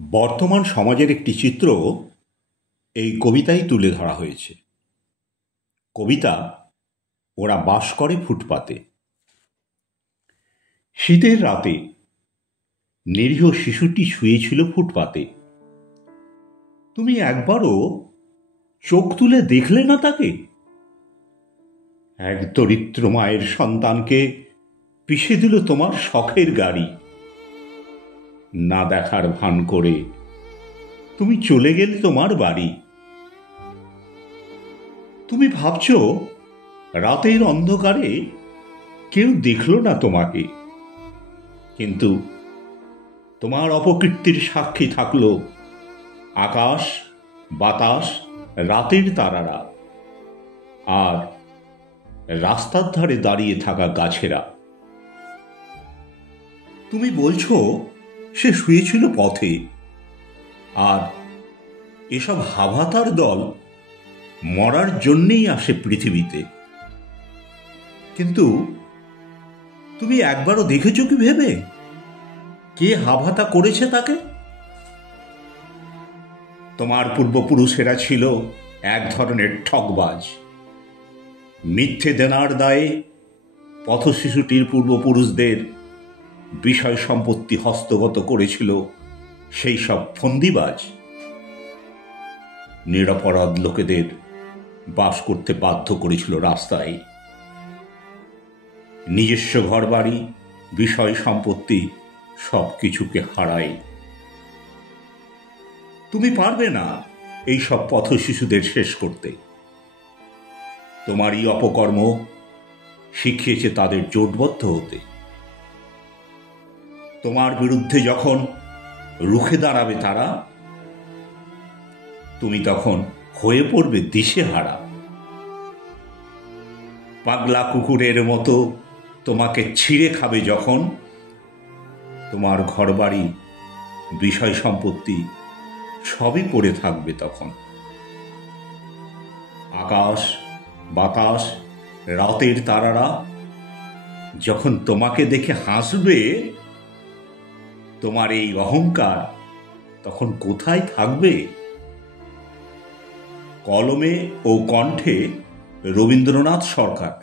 বর্তমান সমাজের একটি চিত্র এই কবিতায় তুলে ধরা হয়েছে। কবিতা ওরা বাস করে ফুটপাতে। শীতের রাতে নিরীহ শিশুটি শুয়েছিল ফুটপাতে। তুমি একবারও চোখ তুলে দেখলে না তাকে? এক দরিদ্র মায়ের সন্তানকে পিষে দিল তোমার শখের গাড়ি। না দেখার ভান করে তুমি চলে গেলে তোমার বাড়ি। তুমি ভাবছ রাতের অন্ধকারে কেউ দেখল না তোমাকে, কিন্তু তোমার অপকীর্তির সাক্ষী থাকল আকাশ, বাতাস, রাতের তারারা আর রাস্তার ধারে দাঁড়িয়ে থাকা গাছেরা। তুমি বলছো সে শুয়েছিল পথে, আর এসব হাভাতার দল মরার জন্যেই আসে পৃথিবীতে। কিন্তু তুমি একবারও দেখেছো কি ভেবে কে হাভাতা করেছে তাকে? তোমার পূর্বপুরুষেরা ছিল এক ধরনের ঠকবাজ। মিথ্যে দেনার দায়ে পথশিশুটির পূর্বপুরুষদের বিষয় সম্পত্তি হস্তগত করেছিল সেই সব ফন্দিবাজ। নিরপরাধ লোকেদের বাস করতে বাধ্য করেছিল রাস্তায়। নিজস্ব ঘরবাড়ি, বিষয় সম্পত্তি সবকিছুকে হারায়। তুমি পারবে না এই সব পথশিশুদের শেষ করতে। তোমারই অপকর্ম শিখিয়েছে তাদের জোটবদ্ধ হতে। তোমার বিরুদ্ধে যখন রুখে দাঁড়াবে তারা, তুমি তখন হয়ে পড়বে দিশেহারা। পাগলা কুকুরের মতো তোমাকে ছিঁড়ে খাবে যখন, তোমার ঘরবাড়ি, বিষয় সম্পত্তি সবই পড়ে থাকবে তখন। আকাশ, বাতাস, রাতের তারারা যখন তোমাকে দেখে হাসবে, তোমার এই অহংকার তখন কোথায় থাকবে? কলমে ও কণ্ঠে রবীন্দ্রনাথ সরকার।